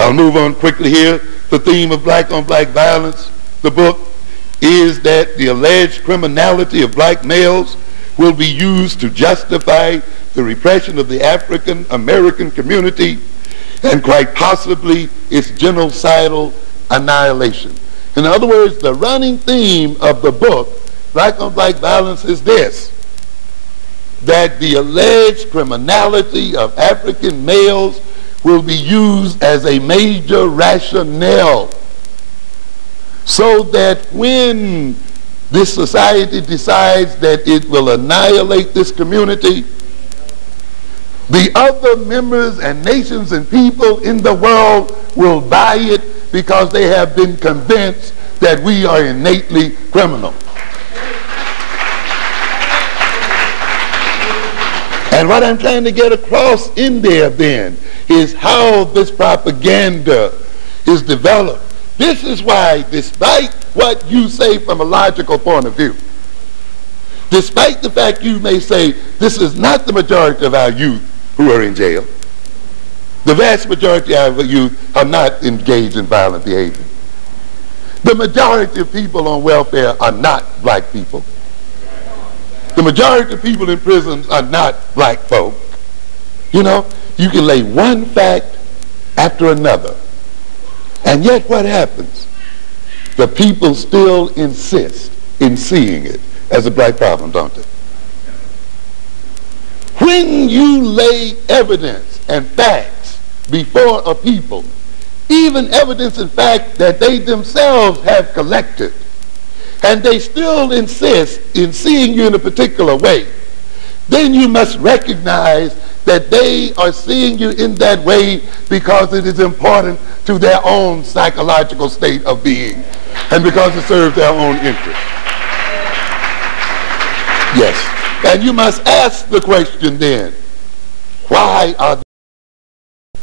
I'll move on quickly here. The theme of black-on-black violence, the book, is that the alleged criminality of black males will be used to justify the repression of the African American community and quite possibly its genocidal annihilation. In other words, the running theme of the book, Black-on-Black Violence, is this: that the alleged criminality of African males will be used as a major rationale, so that when this society decides that it will annihilate this community, the other members and nations and people in the world will buy it because they have been convinced that we are innately criminal. And what I'm trying to get across in there then is how this propaganda is developed. This is why, despite what you say from a logical point of view, despite the fact you may say this is not the majority of our youth who are in jail, the vast majority of our youth are not engaged in violent behavior. The majority of people on welfare are not black people. The majority of people in prisons are not black folk. You know, you can lay one fact after another. And yet what happens? The people still insist in seeing it as a black problem, don't they? When you lay evidence and facts before a people, even evidence and fact that they themselves have collected, and they still insist in seeing you in a particular way, then you must recognize that they are seeing you in that way because it is important to their own psychological state of being and because it serves their own interest. Yes. And you must ask the question then, why are they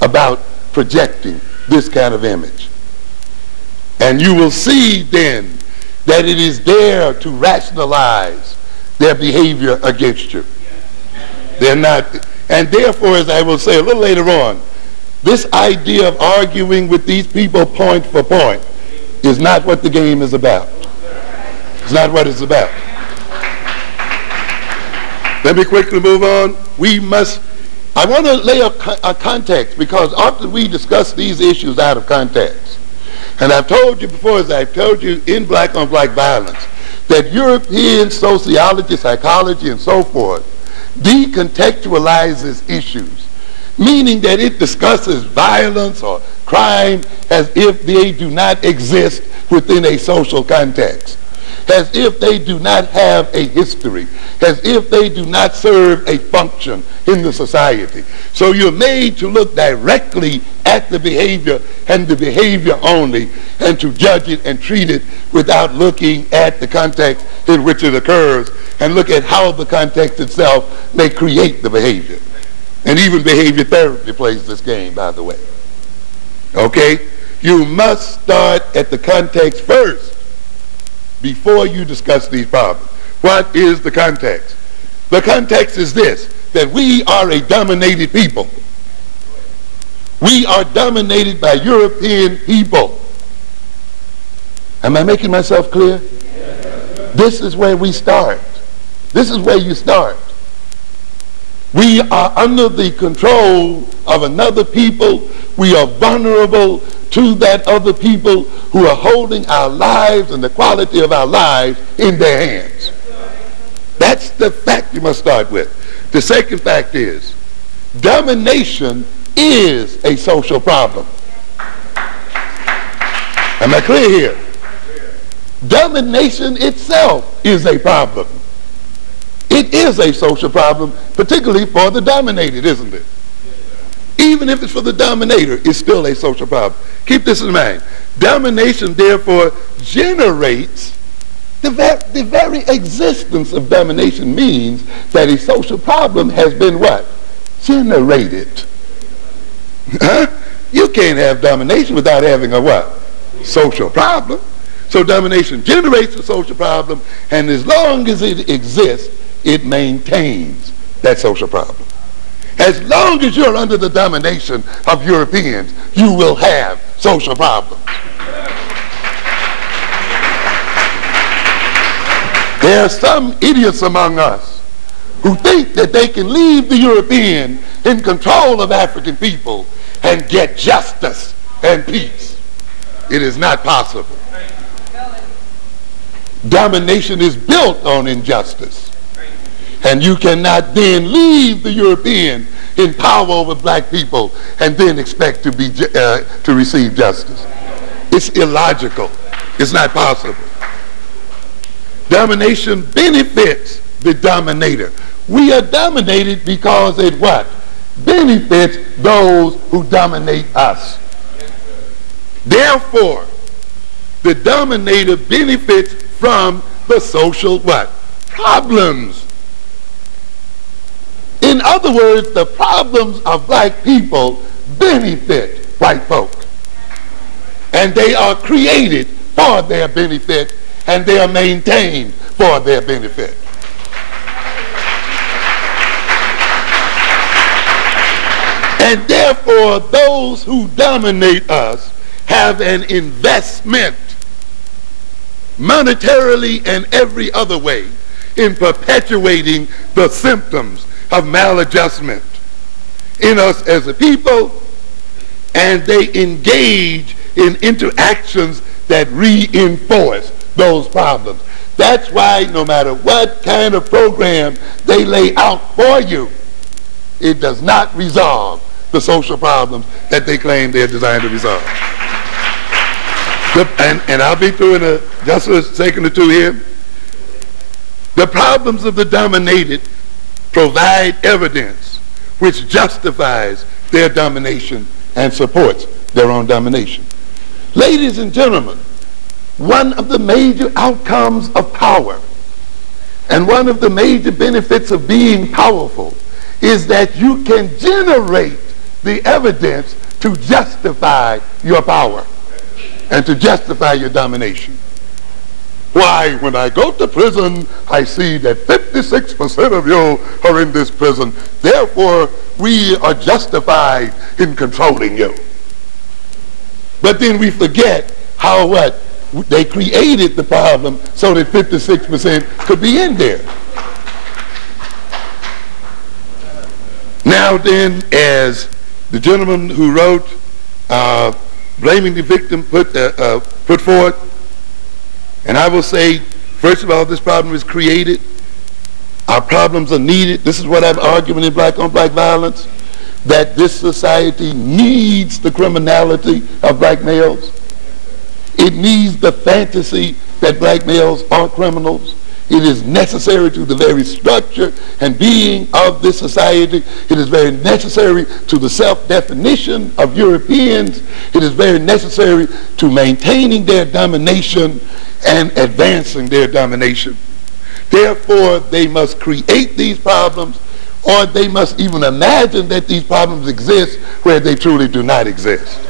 about projecting this kind of image? And you will see then that it is there to rationalize their behavior against you. They're not, and therefore, as I will say a little later on, this idea of arguing with these people point for point is not what the game is about. It's not what it's about. Let me quickly move on. I want to lay a context, because often we discuss these issues out of context. And I've told you before, as I've told you in Black-on-Black Violence, that European sociology, psychology, and so forth decontextualizes issues, meaning that it discusses violence or crime as if they do not exist within a social context, as if they do not have a history, as if they do not serve a function in the society. So you're made to look directly at the behavior and the behavior only, and to judge it and treat it without looking at the context in which it occurs, and look at how the context itself may create the behavior. And even behavior therapy plays this game, by the way. Okay? You must start at the context first before you discuss these problems. What is the context? The context is this, that we are a dominated people. We are dominated by European people. Am I making myself clear? Yes. This is where we start. This is where you start. We are under the control of another people. We are vulnerable to that other people who are holding our lives and the quality of our lives in their hands. That's the fact you must start with. The second fact is, domination is a social problem. Am I clear here? Domination itself is a problem. It is a social problem, particularly for the dominated, isn't it? Even if it's for the dominator, it's still a social problem. Keep this in mind. Domination, therefore, generates the very existence of domination means that a social problem has been what? Generated. Huh? You can't have domination without having a what? Social problem. So domination generates a social problem, and as long as it exists, it maintains that social problem. As long as you're under the domination of Europeans, you will have social problems. There are some idiots among us who think that they can leave the European in control of African people and get justice and peace. It is not possible. Domination is built on injustice. And you cannot then leave the European in power over black people and then expect to receive justice. It's illogical. It's not possible. Domination benefits the dominator. We are dominated because it what? Benefits those who dominate us. Therefore, the dominator benefits from the social what? Problems. In other words, the problems of black people benefit white folk. And they are created for their benefit, and they are maintained for their benefit. And therefore, those who dominate us have an investment, monetarily and every other way, in perpetuating the symptoms of maladjustment in us as a people, and they engage in interactions that reinforce those problems. That's why no matter what kind of program they lay out for you, it does not resolve the social problems that they claim they're designed to resolve. And I'll be through in just a second or two here. The problems of the dominated provide evidence which justifies their domination and supports their own domination. Ladies and gentlemen, one of the major outcomes of power and one of the major benefits of being powerful is that you can generate the evidence to justify your power and to justify your domination. Why, when I go to prison, I see that 56% of you are in this prison. Therefore, we are justified in controlling you. But then we forget how what? They created the problem so that 56% could be in there. Now then, as the gentleman who wrote Blaming the Victim put forth, and I will say, first of all, this problem is created. Our problems are needed. This is what I'm arguing in Black on Black Violence, that this society needs the criminality of black males. It needs the fantasy that black males are criminals. It is necessary to the very structure and being of this society. It is very necessary to the self-definition of Europeans. It is very necessary to maintaining their domination and advancing their domination. Therefore, they must create these problems, or they must even imagine that these problems exist where they truly do not exist.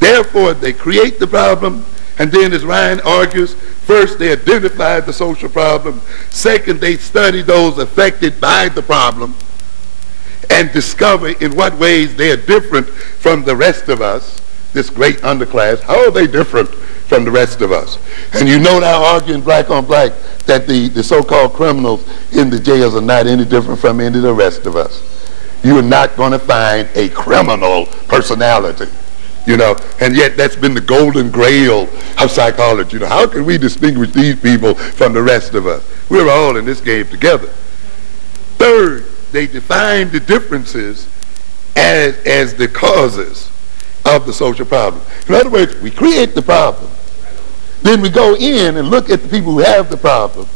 Therefore, they create the problem, and then, as Ryan argues, first they identify the social problem. Second, they study those affected by the problem and discover in what ways they are different from the rest of us, this great underclass. How are they different from the rest of us? And you know now, arguing Black on Black, that the so-called criminals in the jails are not any different from any of the rest of us. You are not going to find a criminal personality, you know, and yet that's been the golden grail of psychology. You know, how can we distinguish these people from the rest of us? We're all in this game together. Third, they define the differences as the causes of the social problem. In other words, we create the problem. Then we go in and look at the people who have the problem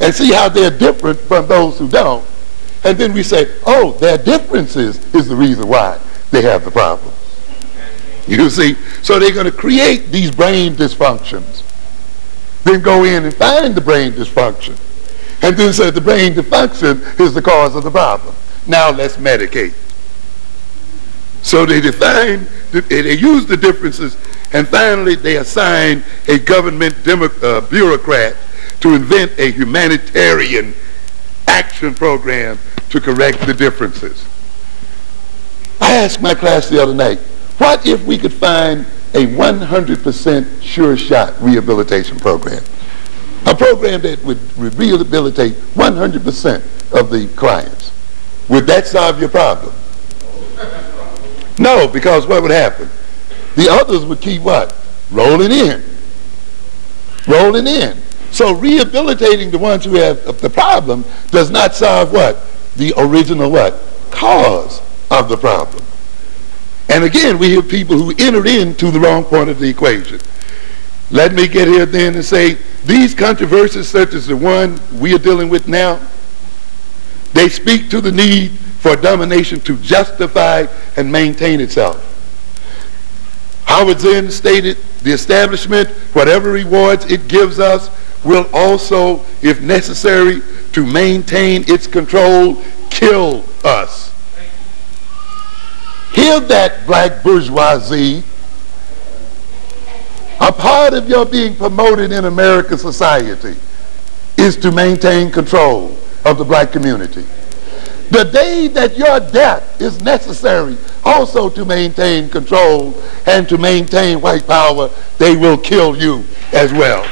and see how they're different from those who don't. And then we say, oh, their differences is the reason why they have the problem. You see? So they're going to create these brain dysfunctions. Then go in and find the brain dysfunction. And then say the brain dysfunction is the cause of the problem. Now let's medicate. So they define, they use the differences, and finally they assign a government bureaucrat to invent a humanitarian action program to correct the differences. I asked my class the other night, what if we could find a 100% sure shot rehabilitation program? A program that would rehabilitate 100% of the clients. Would that solve your problem? No, because what would happen? The others would keep what? Rolling in. Rolling in. So rehabilitating the ones who have the problem does not solve what? The original what? Cause of the problem. And again, we have people who enter into the wrong point of the equation. Let me get here then and say, these controversies such as the one we are dealing with now, they speak to the need for domination to justify and maintain itself. Howard Zinn stated, the establishment, whatever rewards it gives us, will also, if necessary, to maintain its control, kill us. Hear that, black bourgeoisie. A part of your being promoted in American society is to maintain control of the black community. The day that your death is necessary also to maintain control and to maintain white power, they will kill you as well.